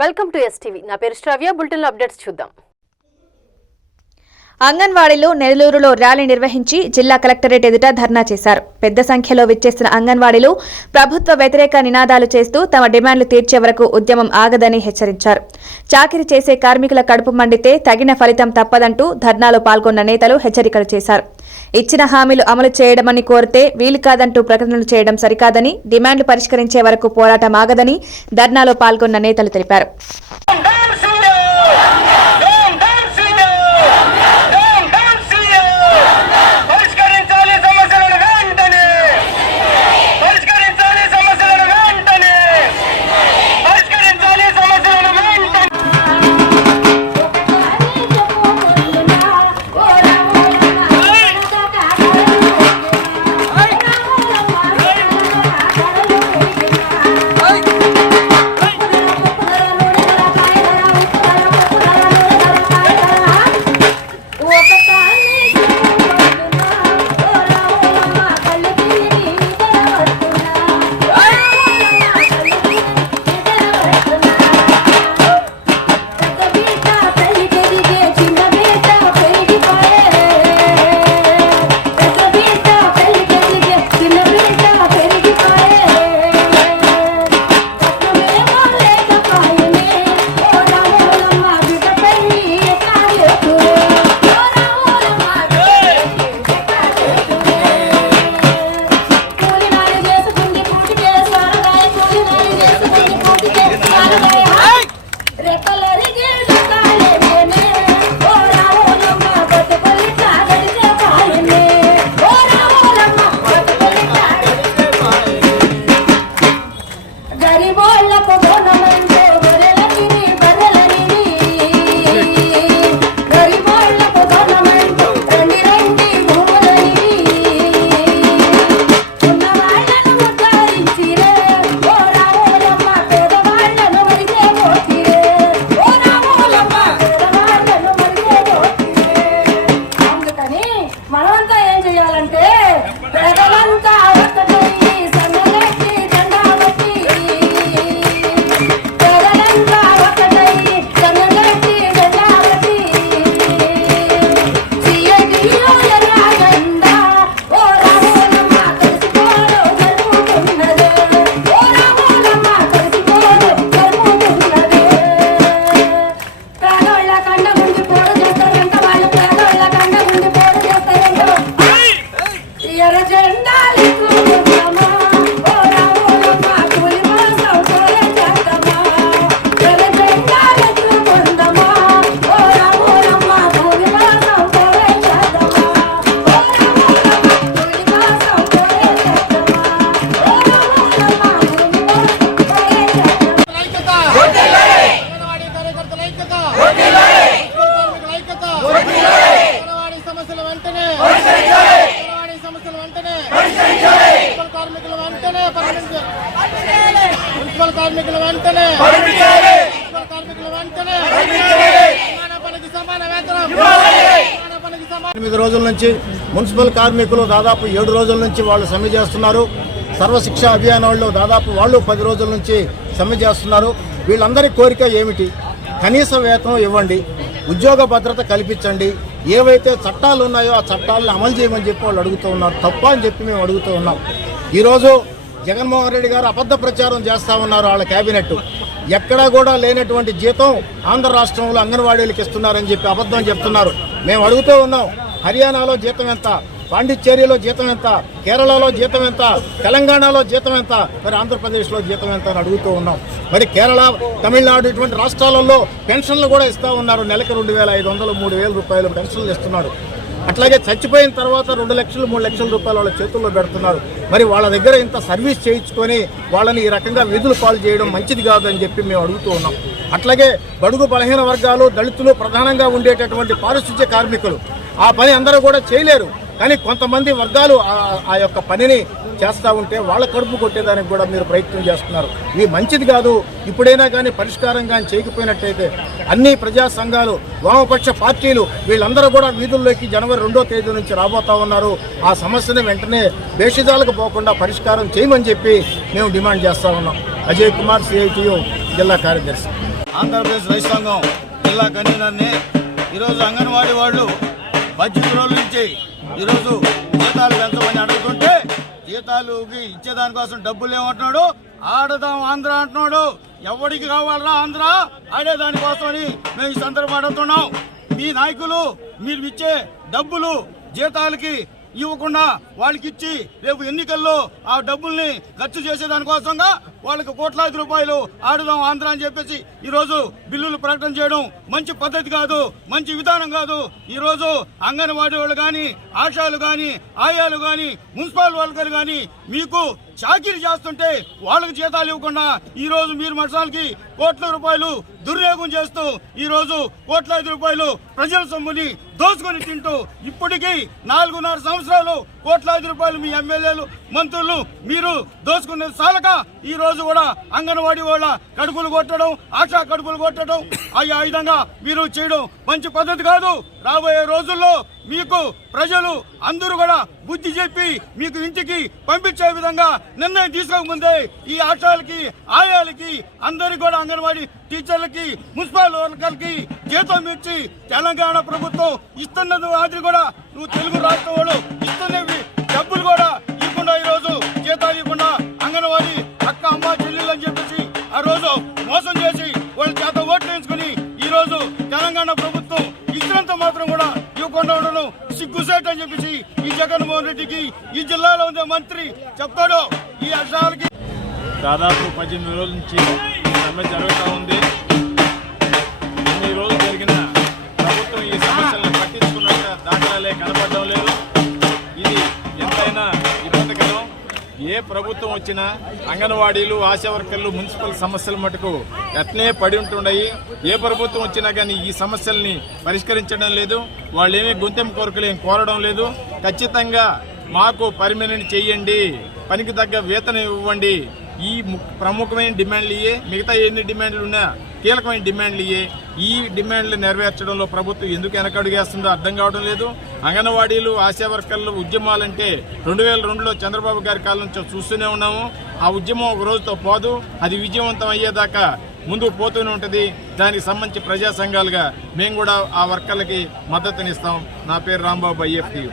Welcome to STV. నా పేరు శ్రావ్య. Bulletin updates చూద్దాం. అంగన్వాడీలో నెల్లూరులో ర్యాలీ నిర్వహించి జిల్లా కలెక్టరేట్ ఎదుట ధర్నా చేశారు. పెద్ద సంఖ్యలో విచ్చేసిన అంగన్వాడీలు ప్రభుత్వ వ్యతిరేక నినాదాలు చేస్తూ తమ డిమాండ్లు తీర్చే వరకు ఉద్యమం ఆగదని హెచ్చరించారు. చాకిరీ చేసే కార్మికుల కడుపు మండితే తగిన ఫలితం తప్పదంటూ ధర్నాలో పాల్గొన్న నేతలు హెచ్చరికలు చేశారు. ఇచ్చిన హామీలు అమలు చేయడమని కోరితే వీలు కాదంటూ ప్రకటనలు చేయడం సరికాదని, డిమాండ్లు పరిష్కరించే వరకు పోరాటం ఆగదని ధర్నాలో పాల్గొన్న నేతలు తెలిపారు. రోజుల నుంచి మున్సిపల్ కార్మికులు దాదాపు 7 రోజుల నుంచి వాళ్ళు సమ్మె చేస్తున్నారు. సర్వశిక్ష అభియాన్ వాళ్ళు దాదాపు 10 రోజుల నుంచి సమ్మె చేస్తున్నారు. వీళ్ళందరి కోరిక ఏమిటి? కనీస వేతనం ఇవ్వండి, ఉద్యోగ భద్రత కల్పించండి, ఏవైతే చట్టాలు ఉన్నాయో ఆ చట్టాలను అమలు చేయమని చెప్పి వాళ్ళు అడుగుతూ ఉన్నారు. తప్ప అని చెప్పి మేము అడుగుతూ ఉన్నాం. ఈరోజు జగన్మోహన్ రెడ్డి గారు అబద్ధ ప్రచారం చేస్తూ ఉన్నారు. వాళ్ళ కేబినెట్ ఎక్కడా కూడా లేనటువంటి జీతం ఆంధ్ర రాష్ట్రంలో అంగన్వాడీలకు ఇస్తున్నారని చెప్పి అబద్ధం చెప్తున్నారు. మేము అడుగుతూ ఉన్నాం, హర్యానాలో జీతం ఎంత, పాండిచ్చేరిలో జీతం ఎంత, కేరళలో జీతం ఎంత, తెలంగాణలో జీతం ఎంత, మరి ఆంధ్రప్రదేశ్లో జీతం ఎంత అని అడుగుతూ ఉన్నాం. మరి కేరళ, తమిళనాడు ఇటువంటి రాష్ట్రాలలో పెన్షన్లు కూడా ఇస్తూ ఉన్నారు. నెలకు 2,500, 3,000 రూపాయలు పెన్షన్లు ఇస్తున్నారు. అట్లాగే చచ్చిపోయిన తర్వాత 2 లక్షలు, 3 లక్షల రూపాయలు వాళ్ళ చేతుల్లో పెడుతున్నారు. మరి వాళ్ళ దగ్గర ఇంత సర్వీస్ చేయించుకొని వాళ్ళని ఈ రకంగా విధులు పాలు చేయడం మంచిది కాదని చెప్పి మేము అడుగుతూ ఉన్నాం. అట్లాగే బడుగు బలహీన వర్గాలు, దళితులు ప్రధానంగా ఉండేటటువంటి పారిశుధ్య కార్మికులు ఆ పని అందరూ కూడా చేయలేరు. కానీ కొంతమంది వర్గాలు ఆ యొక్క పనిని చేస్తూ ఉంటే వాళ్ళ కడుపు కొట్టేదానికి కూడా మీరు ప్రయత్నం చేస్తున్నారు. ఇవి మంచిది కాదు. ఇప్పుడైనా కానీ పరిష్కారం కానీ చేయకపోయినట్టయితే అన్ని ప్రజా సంఘాలు, వామపక్ష పార్టీలు వీళ్ళందరూ కూడా వీధుల్లోకి జనవరి 2వ తేదీ నుంచి రాబోతా ఉన్నారు. ఆ సమస్యను వెంటనే భేషజాలకు పోకుండా పరిష్కారం చేయమని చెప్పి మేము డిమాండ్ చేస్తూ ఉన్నాం. అజయ్ కుమార్, CITU జిల్లా కార్యదర్శి. ఆంధ్రప్రదేశ్ రైతు సంఘం జిల్లా కన్వీనర్ని. ఈరోజు అంగన్వాడీ వాళ్ళు 18 రోజుల నుంచి ఈరోజు జీతాలు పెంచమని అడుగుతుంటే జీతాలుకి ఇచ్చేదానికోసం డబ్బులు ఏమంటున్నాడు, ఆడదాం ఆంధ్ర అంటున్నాడు. ఎవరికి కావాలన్నా ఆంధ్ర ఆడేదానికోసమని మేము ఈ సందర్భం అడుగుతున్నాం. మీ నాయకులు మీరు ఇచ్చే డబ్బులు జీతాలకి ఇవ్వకుండా వాళ్ళకి ఇచ్చి రేపు ఎన్నికల్లో ఆ డబ్బుల్ని ఖర్చు చేసేదానికోసంగా వాళ్ళకి కోట్లాది రూపాయలు ఆడుదాం ఆంధ్ర అని చెప్పేసి ఈరోజు బిల్లులు ప్రకటన చేయడం మంచి పద్ధతి కాదు, మంచి విధానం కాదు. ఈరోజు అంగన్వాడీ వాళ్ళు కానీ, ఆశాలు కానీ, ఆయాలు కానీ, మున్సిపల్ వర్కర్లు కానీ మీకు చాకిరీ చేస్తుంటే వాళ్ళకి జీతాలు ఇవ్వకుండా ఈరోజు మీరు మనుషులకి కోట్ల రూపాయలు దుర్వినియోగం చేస్తూ ఈరోజు కోట్లాది రూపాయలు ప్రజల సొమ్ముని దోచుకొని తింటూ ఇప్పటికీ 4.5 సంవత్సరాలు కోట్లాది రూపాయలు మీ ఎమ్మెల్యేలు మంత్రులు మీరు దోచుకునేది చాలక ఈ రోజు కూడా అంగన్వాడీ వాళ్ళ కడుపులు కొట్టడం, ఆశా కడుపులు కొట్టడం ఆ విధంగా మీరు చేయడం మంచి పద్ధతి కాదు. రాబోయే రోజుల్లో మీకు ప్రజలు అందరూ కూడా బుద్ధి చెప్పి మీకు ఇంటికి పంపించే విధంగా నిర్ణయం తీసుకోకముందే ఈ ఆశాలకి, ఆయాలకి, అందరికి కూడా అంగన్వాడీ టీచర్లకి, మున్సిపల్ వర్కర్లకి జీతం ఇచ్చి తెలంగాణ ప్రభుత్వం ఇస్తున్నది అది కూడా నువ్వు తెలుగు రాష్ట్రం వాళ్ళు ఇస్తున్నవి డబ్బులు కూడా ఇవ్వకుండా ఈరోజు జీతాలు ఇవ్వకుండా అంగన్వాడీ అక్క, అమ్మ, చెల్లెళ్ళు అని చెప్పేసి ఆ రోజు మోసం చేసి వాళ్ళ చేత ఓట్లు వేయించుకుని ఈ రోజు తెలంగాణ ప్రభుత్వం ఇచ్చినంత మాత్రం కూడా ఇవ్వకుండా ఉండడం సిగ్గుసేట్ అని చెప్పేసి ఈ జగన్మోహన్ రెడ్డికి ఈ జిల్లాలో ఉండే మంత్రి చెప్తాడు. ఈ అక్షరాలకి దాదాపు 18 రోజుల నుంచి సమ్మె జరుగుతూ ఉంది. ఇన్ని రోజులు జరిగిన ప్రభుత్వం ఈ సమస్యలను పట్టించుకున్నట్టు దాఖలాలే కనపడడం లేదు. ఇది ఎంతైనా ఇబ్బందికరం. ఏ ప్రభుత్వం వచ్చినా అంగన్వాడీలు, ఆశా వర్కర్లు, మున్సిపల్ సమస్యల మటుకు ఎట్లనే పడి ఉంటున్నాయి. ఏ ప్రభుత్వం వచ్చినా కానీ ఈ సమస్యల్ని పరిష్కరించడం లేదు. వాళ్ళు ఏమీ గొంతెం కోరికలు ఏం కోరడం లేదు. ఖచ్చితంగా మాకు పర్మనెంట్ చేయండి, పనికి తగ్గ వేతనం ఇవ్వండి, ఈ ప్రముఖమైన డిమాండ్లు ఇయ్యే. మిగతా ఎన్ని డిమాండ్లు ఉన్నా కీలకమైన డిమాండ్లు ఇయ్యే. ఈ డిమాండ్లు నెరవేర్చడంలో ప్రభుత్వం ఎందుకు వెనకడుగేస్తుందో అర్థం కావడం లేదు. అంగన్వాడీలు, ఆశా వర్కర్లు ఉద్యమాలంటే 2002లో చంద్రబాబు గారి కాలం నుంచి చూస్తూనే ఉన్నాము. ఆ ఉద్యమం ఒక రోజుతో పోదు, అది విజయవంతం అయ్యేదాకా ముందుకు పోతూనే ఉంటుంది. దానికి సంబంధించి ప్రజా సంఘాలుగా మేము కూడా ఆ వర్కర్లకి మద్దతునిస్తాం. నా పేరు రాంబాబు, IFTU.